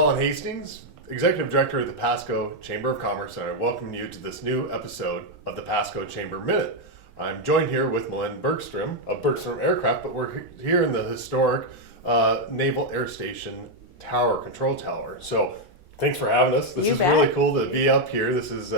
Colin Hastings, Executive Director of the Pasco Chamber of Commerce, and I welcome you to this new episode of the Pasco Chamber Minute. I'm joined here with Malin Bergstrom of Bergstrom Aircraft, but we're here in the historic Naval Air Station control tower. So thanks for having us. This is really cool to be up here. This is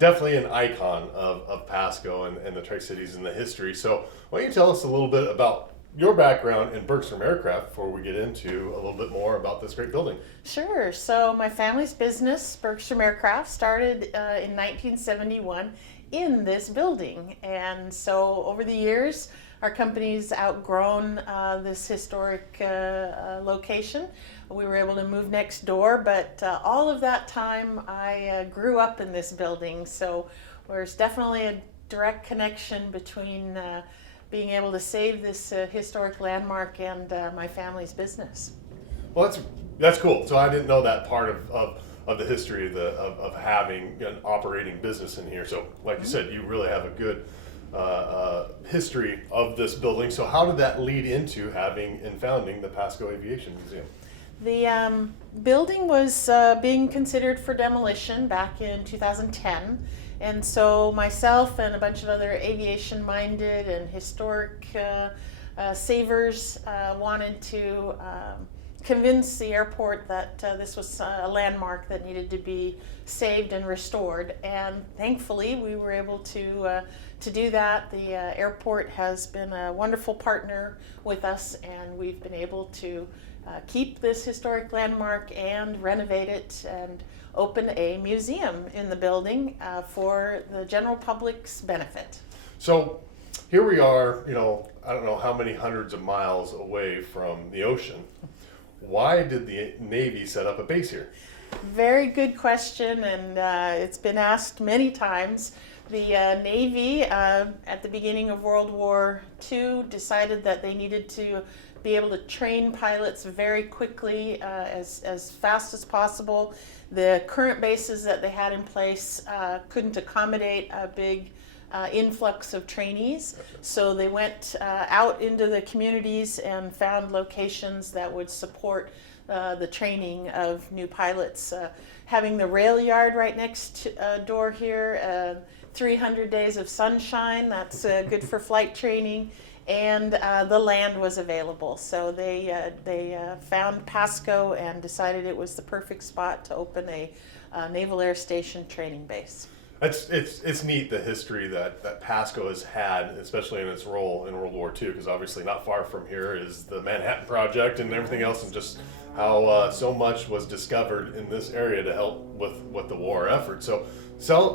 definitely an icon of Pasco and the Tri-Cities and the history. So why don't you tell us a little bit about your background in Bergstrom Aircraft before we get into a little bit more about this great building. Sure. So my family's business, Bergstrom Aircraft, started in 1971 in this building. And so over the years, our company's outgrown this historic location. We were able to move next door, but all of that time I grew up in this building. So there's definitely a direct connection between being able to save this historic landmark and my family's business. Well, that's cool. So I didn't know that part of the history of having an operating business in here. So like you said, you really have a good history of this building. So how did that lead into having and founding the Pasco Aviation Museum? The building was being considered for demolition back in 2010. And so myself and a bunch of other aviation-minded and historic savers wanted to convince the airport that this was a landmark that needed to be saved and restored. And thankfully, we were able to do that. The airport has been a wonderful partner with us, and we've been able to keep this historic landmark and renovate it and open a museum in the building for the general public's benefit. So here we are, I don't know how many hundreds of miles away from the ocean. Why did the Navy set up a base here? Very good question, and it's been asked many times. The Navy, at the beginning of World War II, decided that they needed to be able to train pilots very quickly, as fast as possible. The current bases that they had in place couldn't accommodate a big influx of trainees. So they went out into the communities and found locations that would support the training of new pilots. Having the rail yard right next door here, 300 days of sunshine, that's good for flight training. And the land was available, so they found Pasco and decided it was the perfect spot to open a Naval Air Station training base. It's neat the history that Pasco has had, especially in its role in World War II, because obviously not far from here is the Manhattan Project and everything else, and just how so much was discovered in this area to help with the war effort. So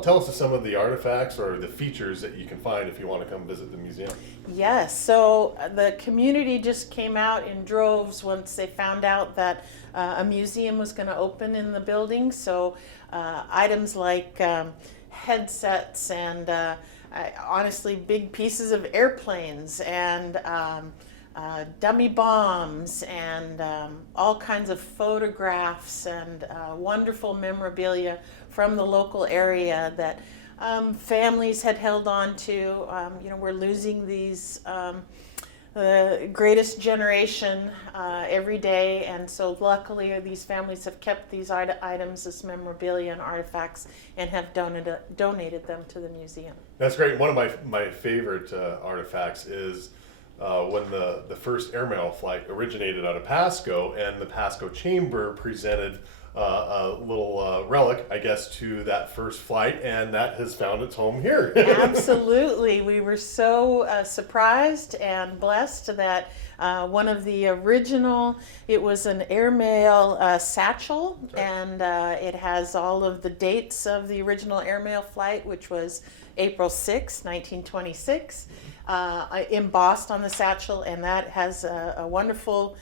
tell us some of the artifacts or the features that you can find if you want to come visit the museum. Yes, so the community just came out in droves once they found out that a museum was going to open in the building. So items like headsets and honestly big pieces of airplanes and dummy bombs and all kinds of photographs and wonderful memorabilia from the local area that families had held on to. We're losing these the greatest generation every day, and so luckily these families have kept these items, this memorabilia and artifacts, and have donated them to the museum. That's great. One of my favorite artifacts is when the first airmail flight originated out of Pasco, and the Pasco Chamber presented a little relic, I guess, to that first flight, and that has found its home here. Absolutely. We were so surprised and blessed that one of the original, it was an airmail satchel, right. And it has all of the dates of the original airmail flight, which was April 6, 1926, embossed on the satchel, and that has a wonderful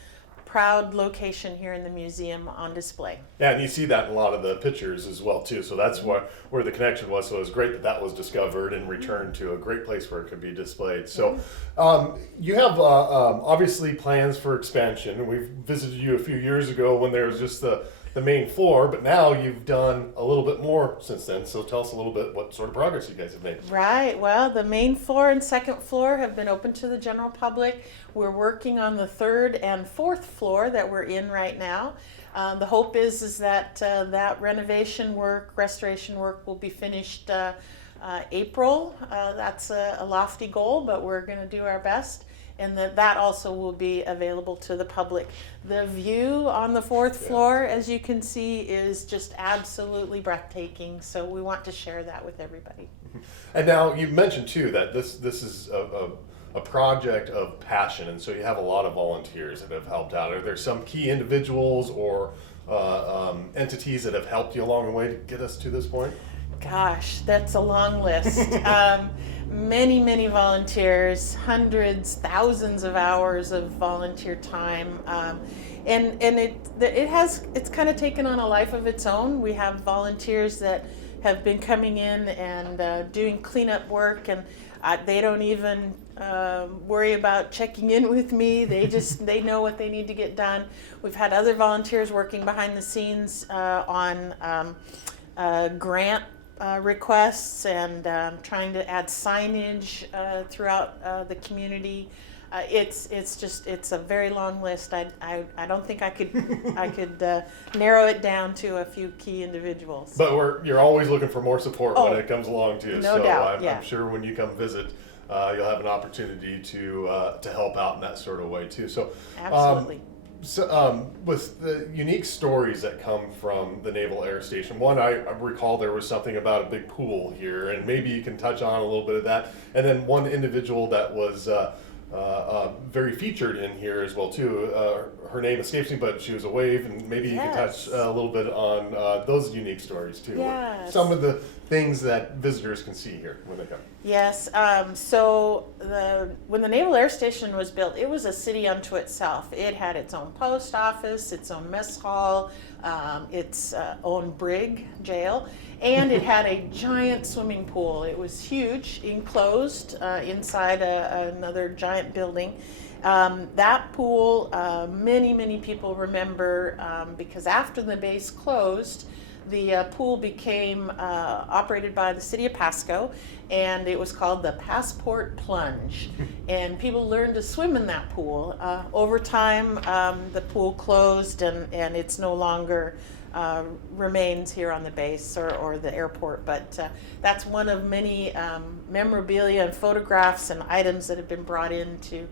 proud location here in the museum on display. Yeah, and you see that in a lot of the pictures as well too. So that's where the connection was. So it was great that was discovered and returned to a great place where it could be displayed. So you have obviously plans for expansion. We visited you a few years ago when there was just the main floor, but now you've done a little bit more since then. So tell us a little bit what sort of progress you guys have made. Right. Well, the main floor and second floor have been open to the general public. We're working on the third and fourth floor that we're in right now. The hope is that that restoration work will be finished April. That's a lofty goal, but we're going to do our best. And that also will be available to the public. The view on the fourth floor, as you can see, is just absolutely breathtaking. So we want to share that with everybody. And now you mentioned too that this is a project of passion, and so you have a lot of volunteers that have helped out. Are there some key individuals or entities that have helped you along the way to get us to this point? Gosh, that's a long list. Many volunteers, hundreds, thousands of hours of volunteer time, and it's kind of taken on a life of its own. We have volunteers that have been coming in and doing cleanup work, and they don't even worry about checking in with me. They know what they need to get done. We've had other volunteers working behind the scenes on grant requests and trying to add signage throughout the community. It's a very long list. I don't think I could narrow it down to a few key individuals. But you're always looking for more support when it comes along too. No doubt. I'm sure when you come visit, you'll have an opportunity to help out in that sort of way too. So absolutely. With the unique stories that come from the Naval Air Station, one, I recall there was something about a big pool here, and maybe you can touch on a little bit of that. And then one individual that was very featured in here as well too. Her name escapes me, but she was a wave, and maybe you can touch a little bit on those unique stories too. Yes. Some of the things that visitors can see here when they come. Yes. So when the Naval Air Station was built, it was a city unto itself. It had its own post office, its own mess hall, its own brig, jail, and it had a giant swimming pool. It was huge, enclosed inside another giant building. That pool, many people remember because after the base closed, the pool became operated by the city of Pasco, and it was called the Passport Plunge. And people learned to swim in that pool. Over time, the pool closed, and it's no longer remains here on the base or the airport. But that's one of many memorabilia and photographs and items that have been brought in to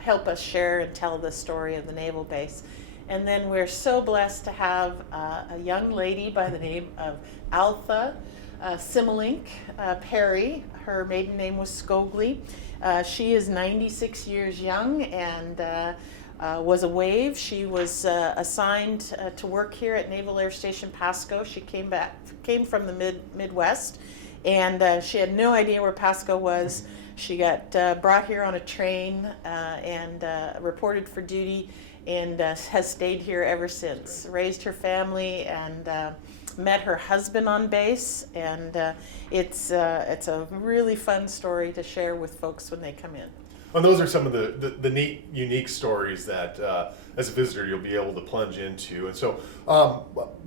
help us share and tell the story of the naval base. And then we're so blessed to have a young lady by the name of Alpha Similink Perry. Her maiden name was Scogli. She is 96 years young and was a wave. She was assigned to work here at Naval Air Station Pasco. She came from the Midwest, and she had no idea where Pasco was. She got brought here on a train and reported for duty, and has stayed here ever since. Raised her family and met her husband on base, and it's a really fun story to share with folks when they come in. And those are some of the neat, unique stories that as a visitor you'll be able to plunge into. And so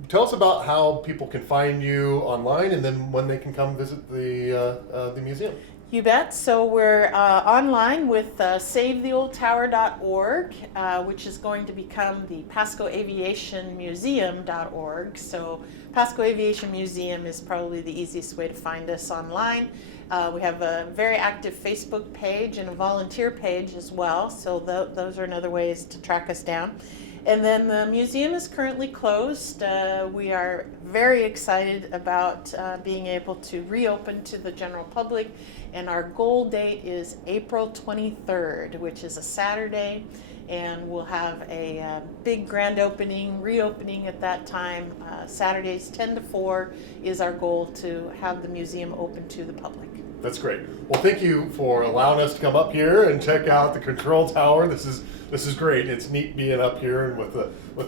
tell us about how people can find you online, and then when they can come visit the museum. You bet. So we're online with SaveTheOldTower.org, which is going to become the Pasco Aviation Museum.org. So Pasco Aviation Museum is probably the easiest way to find us online. We have a very active Facebook page and a volunteer page as well. So those are another ways to track us down. And then the museum is currently closed. We are very excited about being able to reopen to the general public, and our goal date is April 23rd, which is a Saturday, and we'll have a big grand reopening at that time. Saturdays 10 to 4 is our goal to have the museum open to the public. That's great. Well, thank you for allowing us to come up here and check out the control tower. This is great. It's neat being up here, and with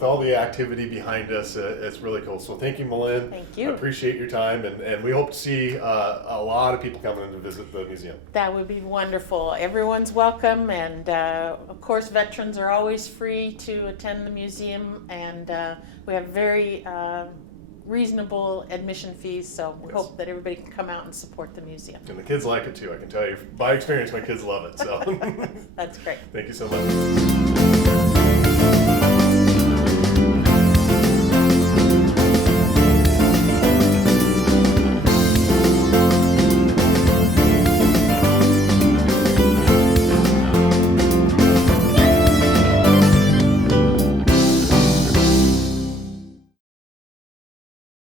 all the activity behind us, it's really cool. So thank you, Malin. Thank you. I appreciate your time, and we hope to see a lot of people coming in to visit the museum. That would be wonderful. Everyone's welcome, and of course veterans are always free to attend the museum, and we have very reasonable admission fees, so we hope that everybody can come out and support the museum. And the kids like it too, I can tell you. By experience, my kids love it. So That's great. Thank you so much.